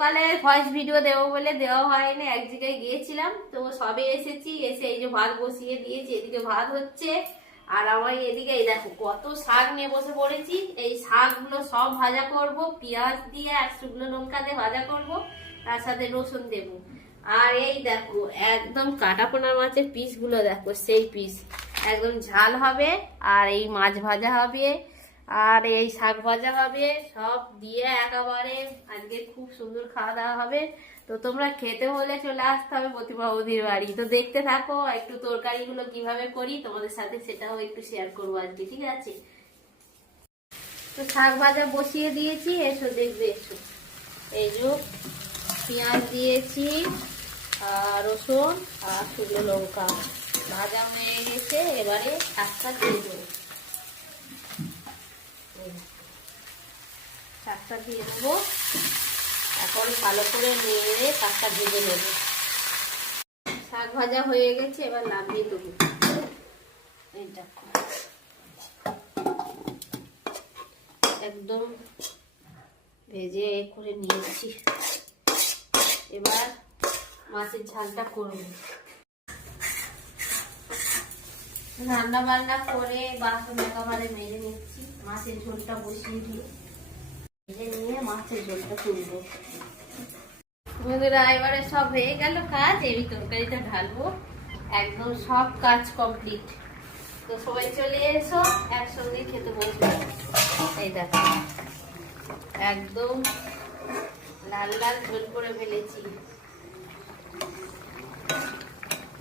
সকালে voice video দেবো বলে দেওয়া হয়নি, এক জায়গায় গিয়েছিলাম তো সবে এসেছি, এসে এই যে ভাত বসিয়ে দিয়েছি, এদিকে ভাত হচ্ছে আর আমার এদিকে এই দেখো কত শাক নিয়ে বসে পড়েছি। এই শাকগুলো সব ভাজা করব, পেঁয়াজ দিয়ে আর শুকনো লঙ্কা দিয়ে ভাজা করব, তার সাথে রসুন দেব। আর এই দেখো একদম কাটাপোনা মাছের পিসগুলো দেখো, সেই পিস একদম ঝাল হবে, আর এই মাছ ভাজা হবে, আর এই শাক ভাজা হবে, সব দিয়ে একেবারে আজকে খুব সুন্দর খাওয়া দাওয়া হবে। তো তোমরা খেতে হলে চলে আসতে হবে প্রতিমা বৌদির বাড়ি। তো দেখতে থাকো একটু তরকারিগুলো কিভাবে করি, তোমাদের সাথে সেটাও একটু শেয়ার করবো আজকে, ঠিক আছে? তো শাক ভাজা বসিয়ে দিয়েছি, এসো দেখবে, এসো। এই যে পেঁয়াজ দিয়েছি আর রসুন আর শুকনো লঙ্কা ভাজা হয়ে গেছে, এবারে শাকটা দিয়ে দেবো। শাকটা দিয়ে দেবো, এখন ভালো করে নেড়ে শাকটা ভেজে নেব। শাক ভাজা হয়ে গেছে, এবার নামিয়ে দেবো। এইটা একদম ভেজে করে নিয়েছি, এবার মাছের ঝালটা করবো। রান্না বান্না করে বাসন একেবারে মেরে নিচ্ছি, মাছের ঝোলটা বসিয়ে দিয়ে নিয়ে মাছের ঝোলটা তুলবো। বন্ধুরা এবারে সব হয়ে গেল কাজ, এই তরকারিটা ঢালবো, একদম সব কাজ কমপ্লিট। তো সবাই চলে এসো, একসঙ্গে খেতে বসবো। এই দেখো একদম লাল লাল ঝোল করে ফেলেছি,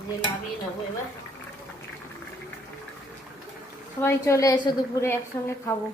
যে নামিয়ে নেবো এবার। সবাই চলে এসো, দুপুরে একসঙ্গে খাবো।